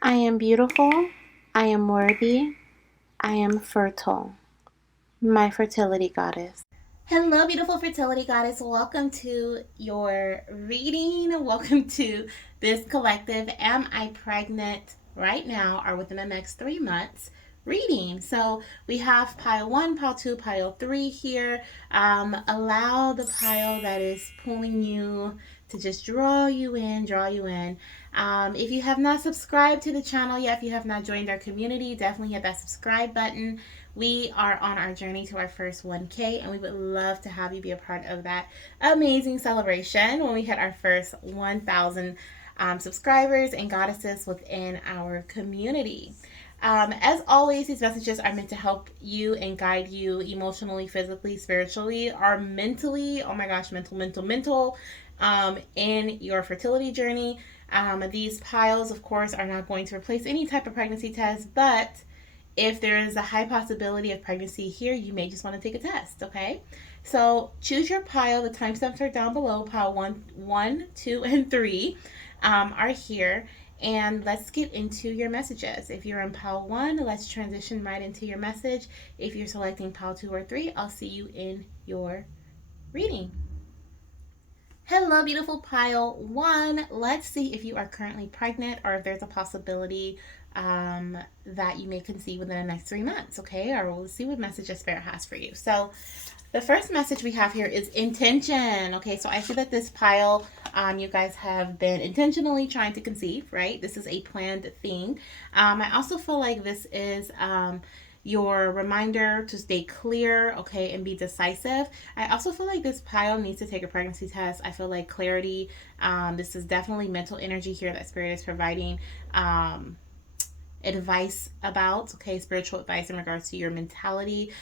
I am beautiful. I am worthy. I am fertile. My fertility goddess. Hello, beautiful fertility goddess. Welcome to your reading. Welcome to this collective Am I Pregnant Right Now or Within the Next 3 months reading. So we have pile one, pile two, pile three here. Allow the pile that is pulling you to just draw you in, draw you in. If you have not subscribed to the channel yet, if you have not joined our community, definitely hit that subscribe button. We are on our journey to our first 1K, and we would love to have you be a part of that amazing celebration when we hit our first 1,000 subscribers and goddesses within our community. As always, these messages are meant to help you and guide you emotionally, physically, spiritually, or mentally. Oh my gosh, mental, in your fertility journey. These piles, of course, are not going to replace any type of pregnancy test, but if there is a high possibility of pregnancy here, you may just want to take a test, okay? So choose your pile. The timestamps are down below. Pile one, two, and three are here. And let's get into your messages. If you're in pile one, let's transition right into your message. If you're selecting pile two or three, I'll see you in your reading. Hello, beautiful pile one. Let's see if you are currently pregnant or if there's a possibility that you may conceive within the next 3 months, okay? Or we'll see what message Spirit has for you. So, the first message we have here is intention. Okay, so I see that this pile, you guys have been intentionally trying to conceive, right? This is a planned thing. I also feel like this is your reminder to stay clear, okay, and be decisive. I also feel like this pile needs to take a pregnancy test. I feel like clarity. This is definitely mental energy here that Spirit is providing. Advice about, okay, spiritual advice in regards to your mentality,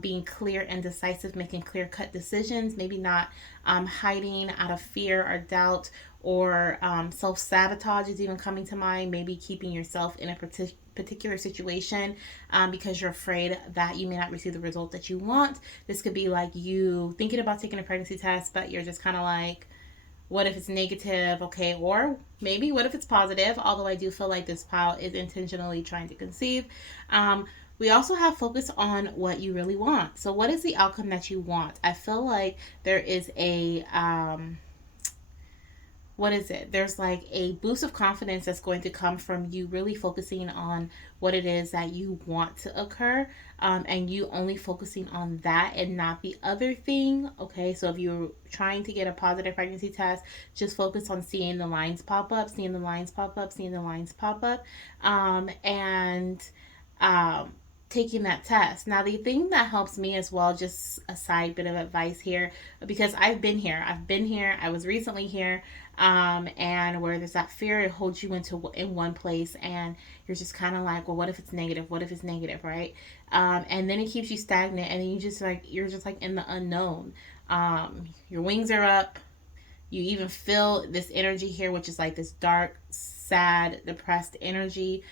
being clear and decisive, making clear cut decisions, maybe not hiding out of fear or doubt, or self sabotage is even coming to mind, maybe keeping yourself in a particular situation because you're afraid that you may not receive the result that you want. This could be like you thinking about taking a pregnancy test, but you're just kind of like, what if it's negative, okay, or maybe what if it's positive, although I do feel like this pile is intentionally trying to conceive. We also have focus on what you really want. So what is the outcome that you want? I feel like there is a what is it? There's like a boost of confidence that's going to come from you really focusing on what it is that you want to occur, and you only focusing on that and not the other thing. Okay, so if you're trying to get a positive pregnancy test, just focus on seeing the lines pop up, seeing the lines pop up, seeing the lines pop up, and um, taking that test. Now, the thing that helps me as well, just a side bit of advice here, because I've been here. I was recently here, and where there's that fear, it holds you in one place, and you're just kind of like, well, what if it's negative? What if it's negative, right? And then it keeps you stagnant, and then you're just like in the unknown. Your wings are up. You even feel this energy here, which is like this dark, sad, depressed energy.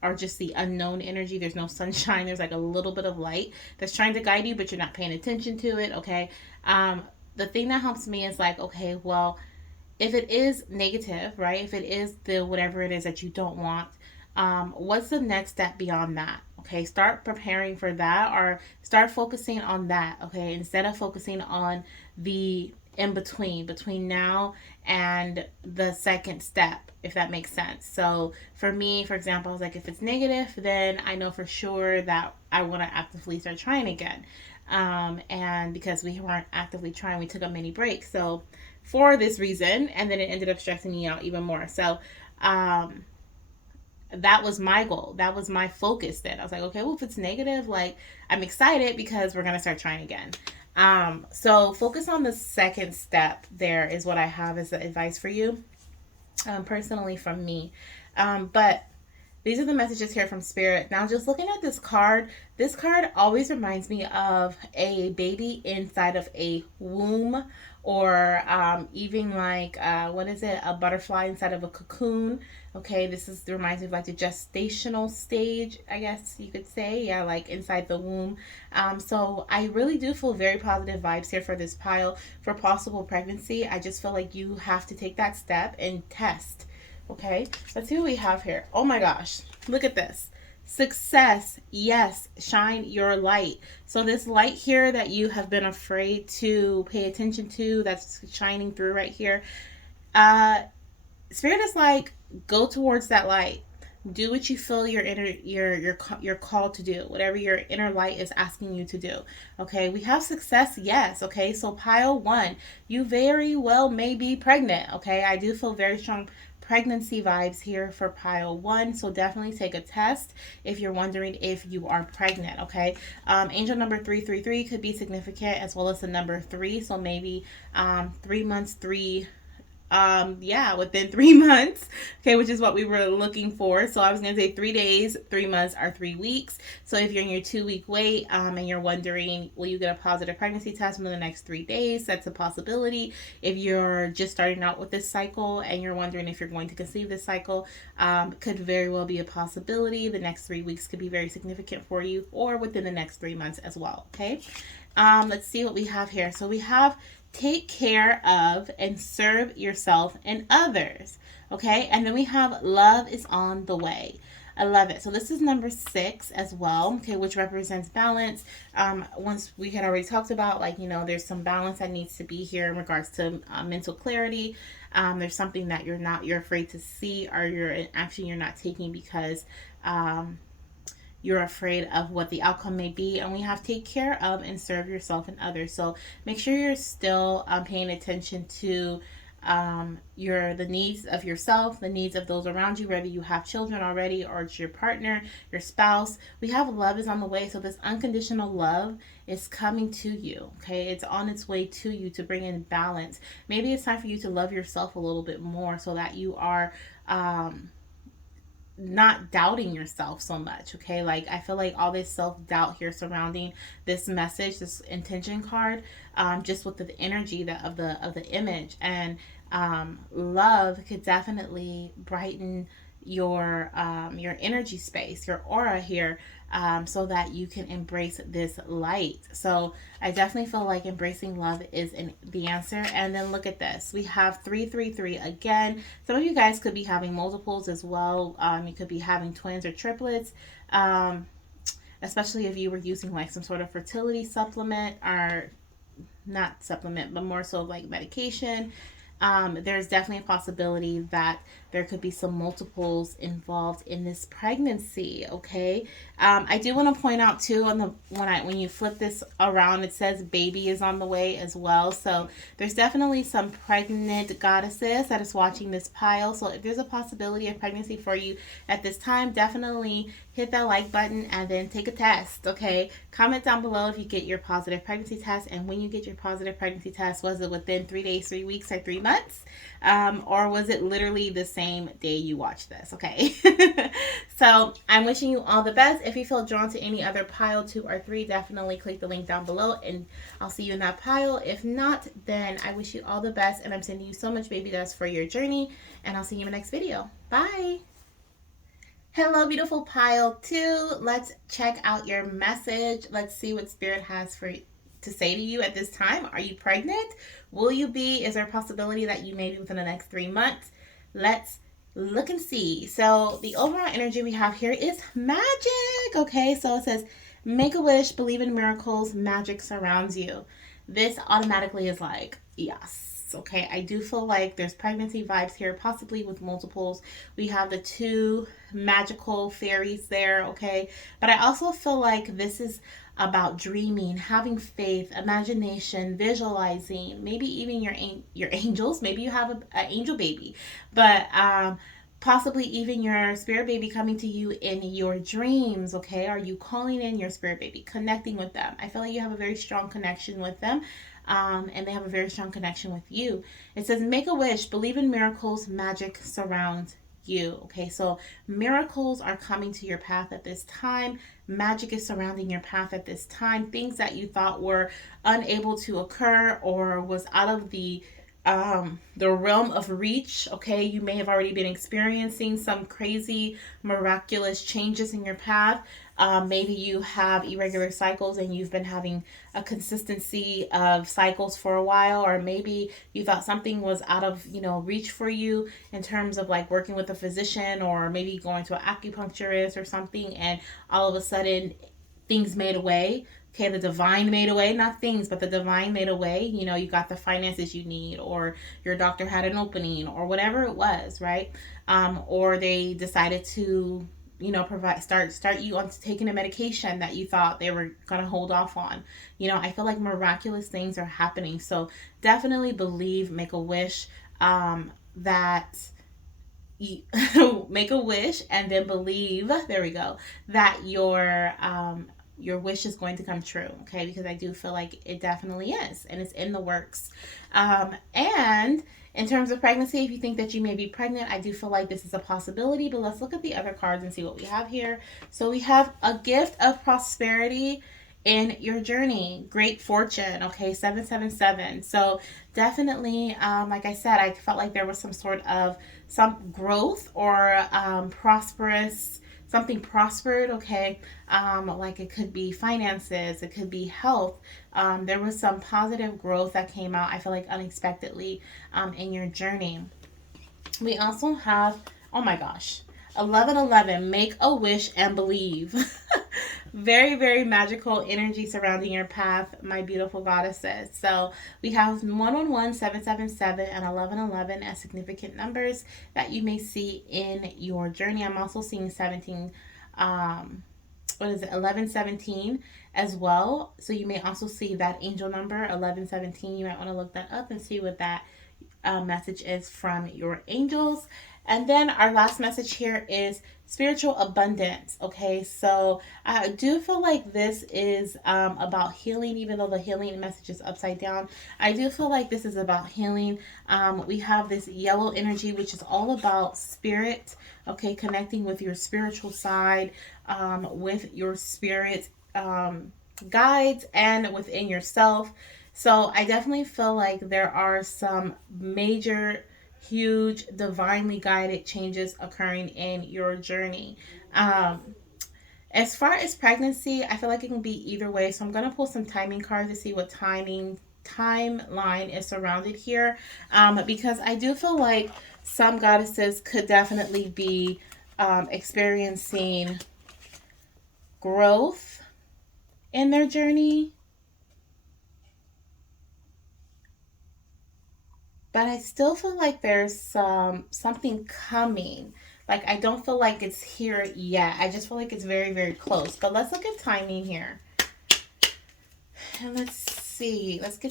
Or just the unknown energy. There's no sunshine. There's like a little bit of light that's trying to guide you, but you're not paying attention to it. Okay. The thing that helps me is like, okay, well, if it is negative, right? If it is the whatever it is that you don't want, what's the next step beyond that? Okay, start preparing for that or start focusing on that. Okay, instead of focusing on the in between now and the second step, if that makes sense. So for me, for example, I was like, if it's negative, then I know for sure that I want to actively start trying again. And because we weren't actively trying, we took a mini break. So for this reason, and then it ended up stressing me out even more. So um, that was my goal. That was my focus then. I was like, okay, well, if it's negative, like I'm excited because we're going to start trying again. So focus on the second step there is what I have as the advice for you, personally from me. But these are the messages here from Spirit. Now, just looking at this card always reminds me of a baby inside of a womb, or even like, what is it? A butterfly inside of a cocoon. Okay, reminds me of like the gestational stage, I guess you could say. Yeah, like inside the womb. So I really do feel very positive vibes here for this pile for possible pregnancy. I just feel like you have to take that step and test Okay, let's see what we have here. Oh my gosh, look at this. Success, yes, shine your light. So this light here that you have been afraid to pay attention to, that's shining through right here. Uh, Spirit is like, go towards that light. Do what you feel your inner your called to do, whatever your inner light is asking you to do. Okay, we have success, yes. Okay, so pile one, you very well may be pregnant. Okay, I do feel very strong pregnancy vibes here for pile one, so definitely take a test if you're wondering if you are pregnant. Okay, angel number 333 could be significant, as well as the number three, so maybe 3 months, within 3 months, okay, which is what we were looking for. So I was going to say 3 days, 3 months are 3 weeks. So if you're in your 2 week wait, and you're wondering, will you get a positive pregnancy test within the next 3 days? That's a possibility. If you're just starting out with this cycle and you're wondering if you're going to conceive this cycle, could very well be a possibility. The next 3 weeks could be very significant for you, or within the next 3 months as well. Okay, let's see what we have here. So we have take care of and serve yourself and others. Okay, and then we have love is on the way. I love it. So this is number 6 as well, okay, which represents balance. Once we had already talked about, like, there's some balance that needs to be here in regards to mental clarity. There's something that you're afraid to see, or you're an action you're not taking because you're afraid of what the outcome may be. And we have to take care of and serve yourself and others. So make sure you're still paying attention to the needs of yourself, the needs of those around you, whether you have children already or it's your partner, your spouse. We have love is on the way. So this unconditional love is coming to you. Okay, it's on its way to you to bring in balance. Maybe it's time for you to love yourself a little bit more, so that you are not doubting yourself so much. Okay, like, I feel like all this self-doubt here surrounding this message, this intention card, just with the energy of the image. And love could definitely brighten your energy space, your aura here, so that you can embrace this light. So I definitely feel like embracing love is the answer. And then look at this, we have 333 again. Some of you guys could be having multiples as well. You could be having twins or triplets, especially if you were using like some sort of fertility supplement, or not supplement, but more so like medication. There's definitely a possibility that there could be some multiples involved in this pregnancy. Okay, I do want to point out too, when you flip this around, it says baby is on the way as well. So there's definitely some pregnant goddesses that is watching this pile. So if there's a possibility of pregnancy for you at this time, definitely hit that like button and then take a test. Okay, comment down below if you get your positive pregnancy test, and when you get your positive pregnancy test, was it within 3 days, 3 weeks, or 3 months, or was it literally the same day you watched this? Okay. So I'm wishing you all the best. If you feel drawn to any other pile, 2 or 3, definitely click the link down below and I'll see you in that pile. If not, then I wish you all the best, and I'm sending you so much baby dust for your journey, and I'll see you in the next video. Bye. Hello, beautiful pile 2. Let's check out your message. Let's see what Spirit has to say to you at this time. Are you pregnant? Will you be? Is there a possibility that you may be within the next 3 months? Let's look and see. So the overall energy we have here is magic. Okay, so it says, make a wish, believe in miracles, magic surrounds you. This automatically is like, yes. Okay, I do feel like there's pregnancy vibes here, possibly with multiples. We have the 2 magical fairies there. Okay, but I also feel like this is about dreaming, having faith, imagination, visualizing, maybe even your angels. Maybe you have an angel baby, but possibly even your spirit baby coming to you in your dreams. Okay, are you calling in your spirit baby, connecting with them? I feel like you have a very strong connection with them, and they have a very strong connection with you. It says, make a wish, believe in miracles, magic surrounds you. Okay, so miracles are coming to your path at this time. Magic is surrounding your path at this time. Things that you thought were unable to occur or was out of the the realm of reach. Okay, you may have already been experiencing some crazy miraculous changes in your path. Maybe you have irregular cycles and you've been having a consistency of cycles for a while, or maybe you thought something was out of reach for you in terms of like working with a physician or maybe going to an acupuncturist or something, and all of a sudden things made a way. Okay, the divine made a way, not things, but the divine made a way. You got the finances you need, or your doctor had an opening, or whatever it was, right? Or they decided to, provide start you on taking a medication that you thought they were gonna hold off on. I feel like miraculous things are happening. So definitely believe, make a wish, that you make a wish and then believe, there we go, that your wish is going to come true. Okay, because I do feel like it definitely is, and it's in the works. And in terms of pregnancy, if you think that you may be pregnant, I do feel like this is a possibility. But let's look at the other cards and see what we have here. So we have a gift of prosperity in your journey, great fortune. Okay, 777. So definitely, like I said, I felt like there was some growth or prosperous, something prospered. Okay, like it could be finances, it could be health. There was some positive growth that came out, I feel like, unexpectedly, in your journey. We also have, oh my gosh, 1111, make a wish and believe. Very, very magical energy surrounding your path, my beautiful goddesses. So we have 111, 777, and 1111 as significant numbers that you may see in your journey. I'm also seeing 17, what is it, 1117 as well. So you may also see that angel number 1117. You might want to look that up and see what that message is from your angels. And then our last message here is spiritual abundance. Okay, so I do feel like this is about healing, even though the healing message is upside down. I do feel like this is about healing. We have this yellow energy, which is all about spirit. Okay, connecting with your spiritual side, with your spirit guides, and within yourself. So I definitely feel like there are some major, huge, divinely guided changes occurring in your journey. As far as pregnancy, I feel like it can be either way. So I'm gonna pull some timing cards to see what timeline is surrounded here, because I do feel like some goddesses could definitely be experiencing growth in their journey, but I still feel like there's something coming. Like I don't feel like it's here yet. I just feel like it's very, very close. But let's look at timing here. And let's see. Let's gain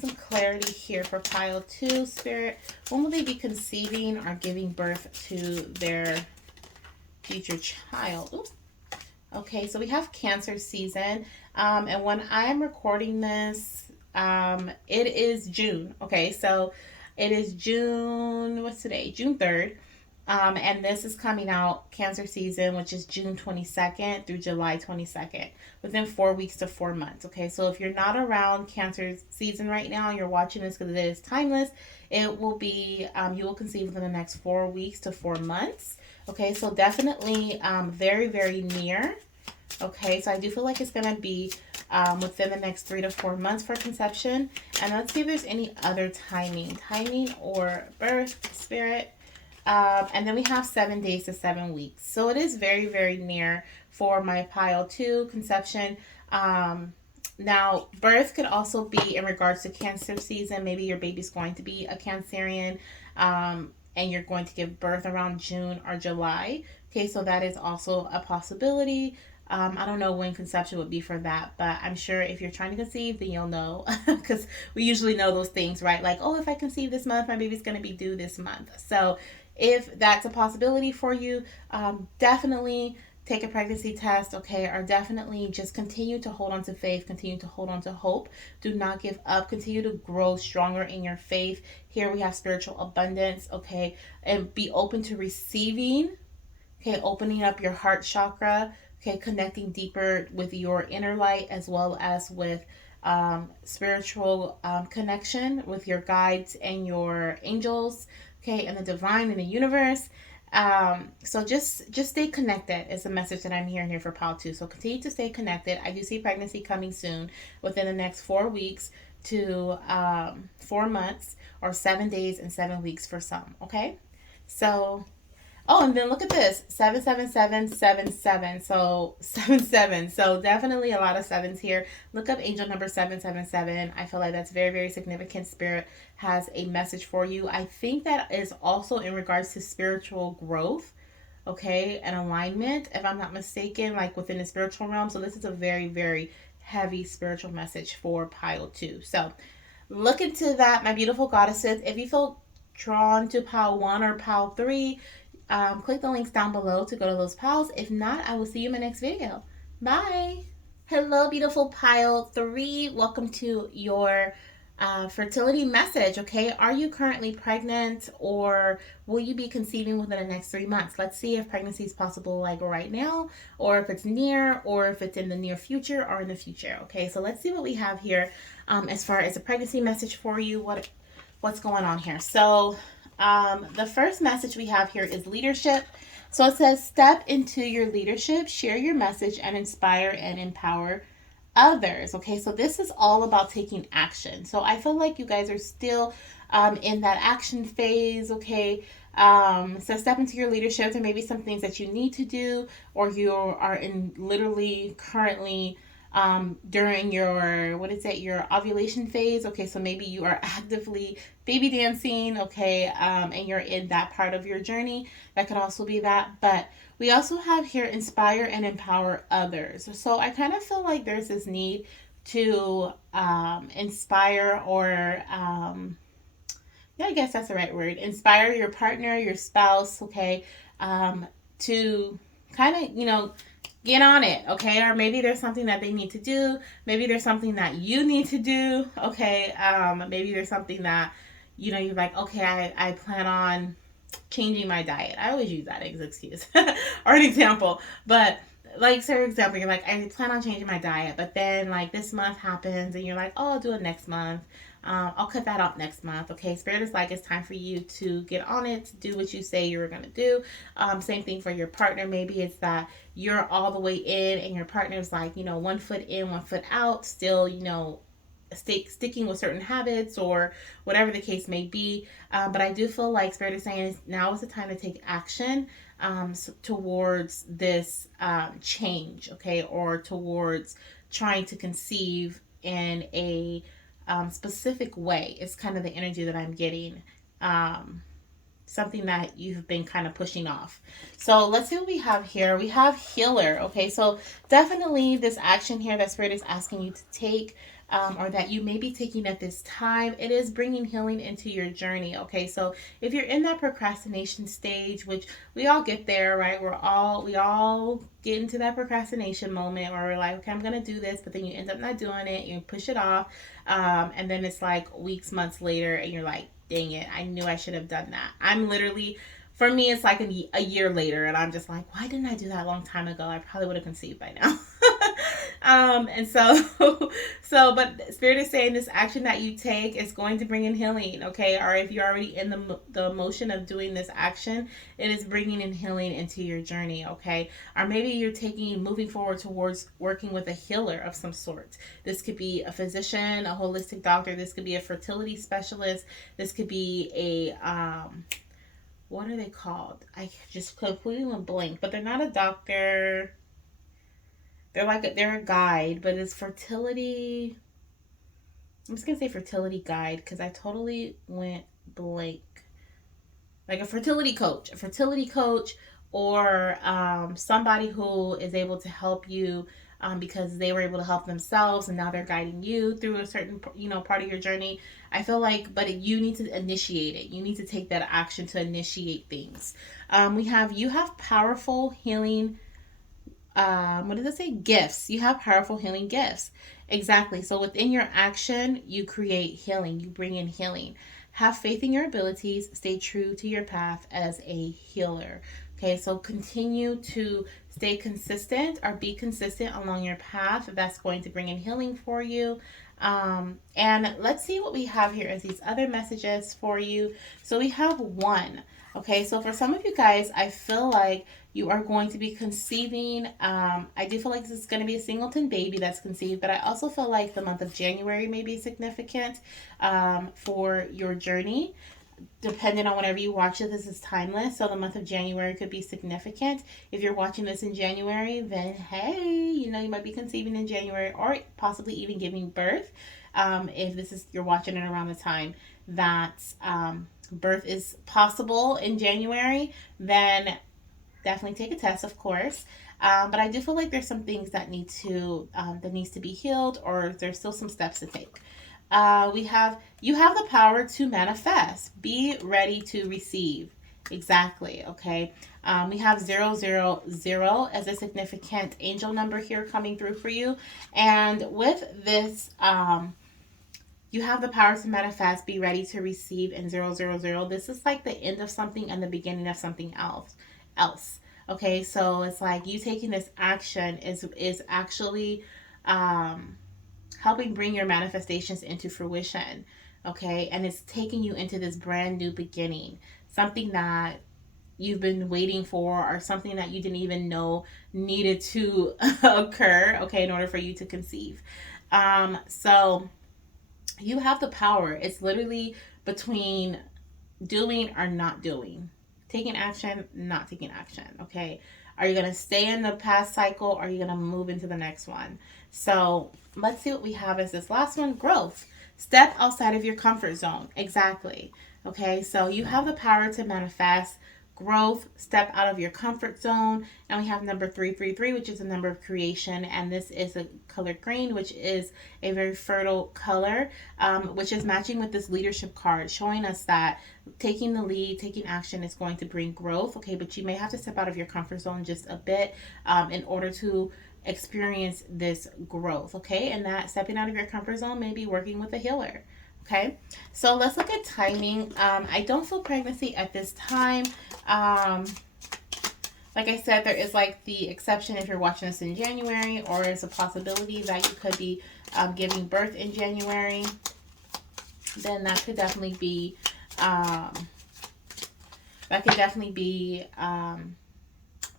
some clarity here for pile 2, spirit. When will they be conceiving or giving birth to their future child? Oops. Okay, so we have Cancer season. And when I'm recording this, it is June. Okay, so it is June, what's today? June 3rd. And this is coming out Cancer season, which is June 22nd through July 22nd, within 4 weeks to 4 months. Okay, so if you're not around Cancer season right now, you're watching this because it is timeless, it will be, you will conceive within the next 4 weeks to 4 months. Okay, so definitely very, very near. Okay, so I do feel like it's going to be within the next 3 to 4 months for conception. And let's see if there's any other timing or birth, spirit. And then we have 7 days to 7 weeks. So it is very, very near for my pile 2, conception. Now, birth could also be in regards to Cancer season. Maybe your baby's going to be a Cancerian, and you're going to give birth around June or July. Okay, so that is also a possibility. I don't know when conception would be for that, but I'm sure if you're trying to conceive, then you'll know, because we usually know those things, right? Like, oh, if I conceive this month, my baby's going to be due this month. So if that's a possibility for you, definitely take a pregnancy test, okay? Or definitely just continue to hold on to faith, continue to hold on to hope. Do not give up. Continue to grow stronger in your faith. Here we have spiritual abundance, okay? And be open to receiving, okay? Opening up your heart chakra, okay? Connecting deeper with your inner light as well as with spiritual connection with your guides and your angels, okay, and the divine and the universe. So just stay connected is the message that I'm hearing here for pile 2. So continue to stay connected. I do see pregnancy coming soon, within the next 4 weeks to 4 months, or 7 days and 7 weeks for some. Okay, so oh, and then look at this, 77777. So 77. So definitely a lot of sevens here. Look up angel number 777. I feel like that's very, very significant. Spirit has a message for you. I think that is also in regards to spiritual growth, okay, and alignment, if I'm not mistaken, like within the spiritual realm. So this is a very, very heavy spiritual message for pile 2. So look into that, my beautiful goddesses. If you feel drawn to pile 1 or pile 3, click the links down below to go to those piles. If not, I will see you in my next video. Bye. Hello, beautiful pile 3. Welcome to your fertility message. Okay, are you currently pregnant, or will you be conceiving within the next 3 months? Let's see if pregnancy is possible, like right now, or if it's near, or if it's in the near future or in the future. Okay, so let's see what we have here as far as a pregnancy message for you. What's going on here? So the first message we have here is leadership. So it says, step into your leadership, share your message, and inspire and empower others. Okay, so this is all about taking action. So I feel like you guys are still in that action phase. Okay, so step into your leadership. There may be some things that you need to do, or you are in literally currently during your, what is it, your ovulation phase. Okay, so maybe you are actively baby dancing, okay, and you're in that part of your journey. That could also be that. But we also have here inspire and empower others. So I kind of feel like there's this need to inspire, or yeah, I guess that's the right word, inspire your partner, your spouse, okay, to kind of, get on it, okay? Or maybe there's something that they need to do. Maybe there's something that you need to do, okay? Maybe there's something that, you're like, okay, I plan on changing my diet. I always use that as an excuse or an example. But like, for example, you're like, I plan on changing my diet, but then like this month happens and you're like, oh, I'll do it next month. I'll cut that out next month. Okay, Spirit is like, it's time for you to get on it, do what you say you were going to do. Same thing for your partner. Maybe it's that you're all the way in and your partner's like, 1 foot in, 1 foot out, still, sticking with certain habits or whatever the case may be. But I do feel like Spirit is saying now is the time to take action towards this change, okay, or towards trying to conceive in a specific way. It's kind of the energy that I'm getting. Something that you've been kind of pushing off. So let's see what we have here. We have healer. Okay, so definitely this action here that Spirit is asking you to take, or that you may be taking at this time, it is bringing healing into your journey. Okay, so if you're in that procrastination stage, which we all get there, right? We all get into that procrastination moment where we're like, okay, I'm gonna do this, but then you end up not doing it, you push it off, and then it's like weeks, months later, and you're like, dang it, I knew I should have done that. I'm literally, for me, it's like a year later, and I'm just like, why didn't I do that a long time ago? I probably would have conceived by now. And so, but Spirit is saying this action that you take is going to bring in healing, okay? Or if you're already in the motion of doing this action, it is bringing in healing into your journey, okay? Or maybe you're moving forward towards working with a healer of some sort. This could be a physician, a holistic doctor. This could be a fertility specialist. This could be a what are they called? I just completely went blank. But they're not a doctor. They're a guide, but it's fertility. I'm just gonna say fertility guide because I totally went blank. Like a fertility coach, or somebody who is able to help you because they were able to help themselves and now they're guiding you through a certain part of your journey. I feel like, but you need to initiate it. You need to take that action to initiate things. You have powerful healing. What does it say? Gifts. You have powerful healing gifts. Exactly. So within your action, you create healing. You bring in healing. Have faith in your abilities. Stay true to your path as a healer. Okay, so continue to stay consistent or be consistent along your path. That's going to bring in healing for you. And let's see what we have here as these other messages for you. So we have one. Okay, so for some of you guys, I feel like you are going to be conceiving. I do feel like this is going to be a singleton baby that's conceived, but I also feel like the month of January may be significant for your journey. Depending on whenever you watch it, this is timeless. So the month of January could be significant. If you're watching this in January, then hey, you know, you might be conceiving in January or possibly even giving birth. If this is you're watching it around the time that birth is possible in January, then definitely take a test, of course. But I do feel like there's some things that needs to be healed, or there's still some steps to take. We have you have the power to manifest. Be ready to receive. Exactly. Okay. We have 000 as a significant angel number here coming through for you, and with this, you have the power to manifest. Be ready to receive. And 000. This is like the end of something and the beginning of something else. Else. Okay. So it's like you taking this action is actually. Helping bring your manifestations into fruition. Okay. And it's taking you into this brand new beginning, something that you've been waiting for, or something that you didn't even know needed to occur, okay, in order for you to conceive. So you have the power. It's literally between doing or not doing, taking action, not taking action. Okay. Are you going to stay in the past cycle, or are you going to move into the next one? So let's see what we have as this last one. Growth. Step outside of your comfort zone. Exactly. Okay. So you have the power to manifest growth, step out of your comfort zone. And we have number 333, which is a number of creation. And this is a color green, which is a very fertile color, which is matching with this leadership card, showing us that taking the lead, taking action is going to bring growth. Okay, but you may have to step out of your comfort zone just a bit in order to experience this growth. Okay, and that stepping out of your comfort zone may be working with a healer. Okay, so let's look at timing. I don't feel pregnancy at this time. Like I said, there is like the exception if you're watching this in January, or it's a possibility that you could be giving birth in January. Then that could definitely be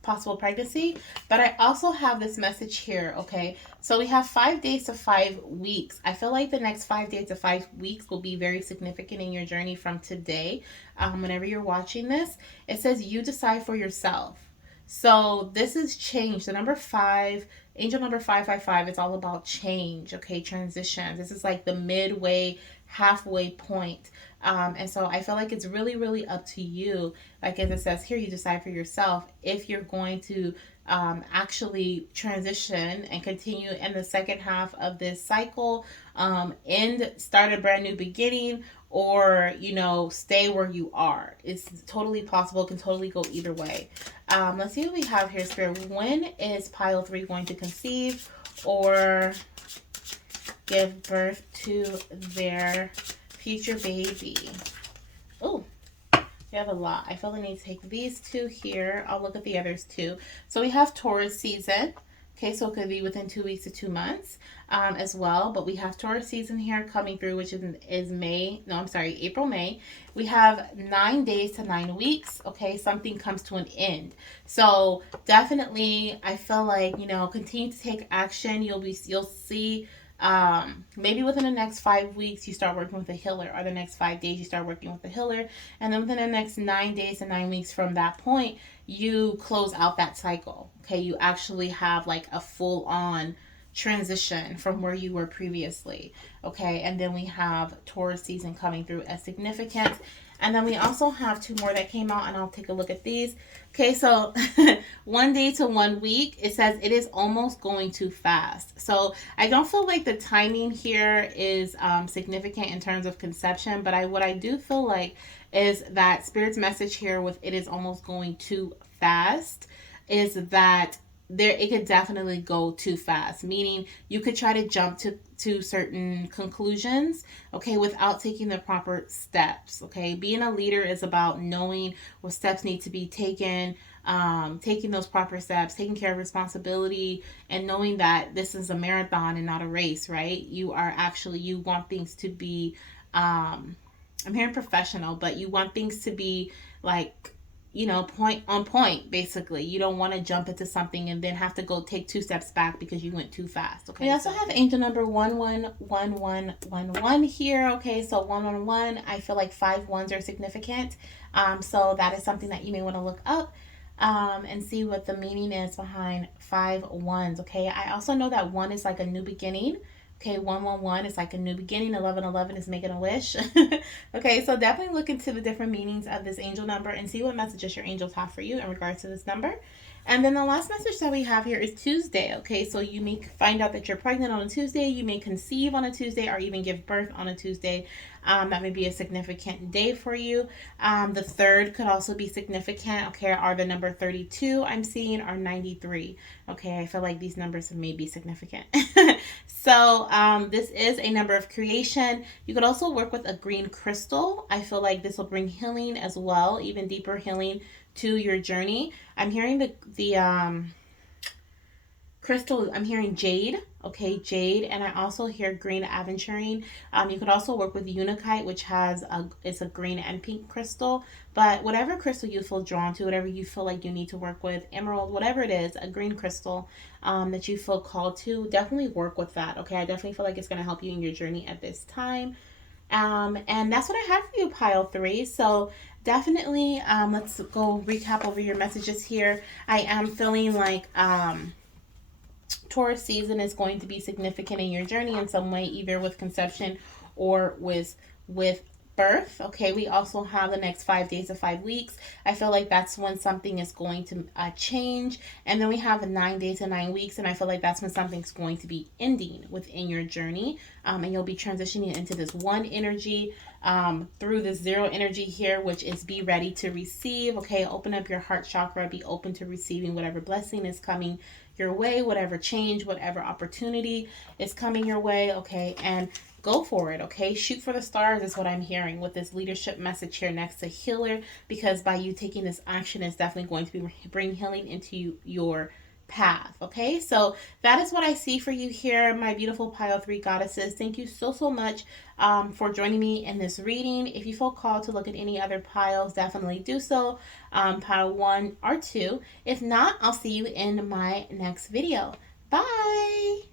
possible pregnancy. But I also have this message here. Okay, so we have 5 days to 5 weeks. I feel like the next 5 days to 5 weeks will be very significant in your journey from today. Whenever you're watching this, it says you decide for yourself. So this is change. The number 5, angel number 555, it's all about change. Okay, transition. This is like the midway, halfway point. And so I feel like it's really, really up to you. Like as it says here, you decide for yourself if you're going to actually transition and continue in the second half of this cycle, start a brand new beginning, or stay where you are. It's totally possible. It can totally go either way. Let's see what we have here, Spirit. When is pile 3 going to conceive or give birth to their future baby? Oh, we have a lot. I feel the need to take these two here. I'll look at the others too. So we have Taurus season. Okay, so it could be within 2 weeks to 2 months as well. But we have Taurus season here coming through, which is May. No, I'm sorry, April, May. We have 9 days to 9 weeks. Okay, something comes to an end. So definitely, I feel like, continue to take action. You'll see. Maybe within the next 5 weeks you start working with a healer, or the next 5 days you start working with a healer, and then within the next 9 days and 9 weeks from that point you close out that cycle. Okay, you actually have like a full-on transition from where you were previously. Okay, and then we have Taurus season coming through as significant. And then we also have 2 more that came out, and I'll take a look at these. Okay, so 1 day to 1 week, it says it is almost going too fast. So I don't feel like the timing here is significant in terms of conception, but what I do feel like is that Spirit's message here with it is almost going too fast is that there it could definitely go too fast, meaning you could try to jump to certain conclusions, okay, without taking the proper steps. Okay, being a leader is about knowing what steps need to be taken, taking those proper steps, taking care of responsibility, and knowing that this is a marathon and not a race, right? You are actually, you want things to be, I'm hearing professional, but you want things to be like, point on point, basically. You don't want to jump into something and then have to go take two steps back because you went too fast. Okay. We also have angel number 111111 here. Okay, so 111. I feel like 5 1s are significant. So that is something that you may want to look up. And see what the meaning is behind 5 1s. Okay, I also know that one is like a new beginning. Okay, 111 is like a new beginning. 1111 is making a wish. Okay, so definitely look into the different meanings of this angel number and see what messages your angels have for you in regards to this number. And then the last message that we have here is Tuesday. Okay, so you may find out that you're pregnant on a Tuesday, you may conceive on a Tuesday, or even give birth on a Tuesday. That may be a significant day for you. The third could also be significant. Okay, are the number 32 I'm seeing, or 93. Okay, I feel like these numbers may be significant. So this is a number of creation. You could also work with a green crystal. I feel like this will bring healing as well, even deeper healing to your journey. I'm hearing the crystal. I'm hearing jade. Okay, jade, and I also hear green aventurine. You could also work with unakite, which it's a green and pink crystal. But whatever crystal you feel drawn to, whatever you feel like you need to work with, emerald, whatever it is, a green crystal that you feel called to, definitely work with that. Okay, I definitely feel like it's going to help you in your journey at this time. And that's what I have for you, pile 3. So definitely, let's go recap over your messages here. I am feeling like Taurus season is going to be significant in your journey in some way, either with conception or with birth. Okay, we also have the next 5 days of 5 weeks. I feel like that's when something is going to change. And then we have 9 days and 9 weeks, and I feel like that's when something's going to be ending within your journey. And you'll be transitioning into this one energy, through this 0 energy here, which is be ready to receive. Okay, open up your heart chakra, be open to receiving whatever blessing is coming your way, whatever change, whatever opportunity is coming your way. Okay, and go for it. Okay, shoot for the stars is what I'm hearing with this leadership message here next to healer, because by you taking this action, it's definitely going to bring healing into your path. Okay, so that is what I see for you here, my beautiful pile 3 goddesses. Thank you so much for joining me in this reading. If you feel called to look at any other piles, definitely do so, pile 1 or 2. If not, I'll see you in my next video. Bye.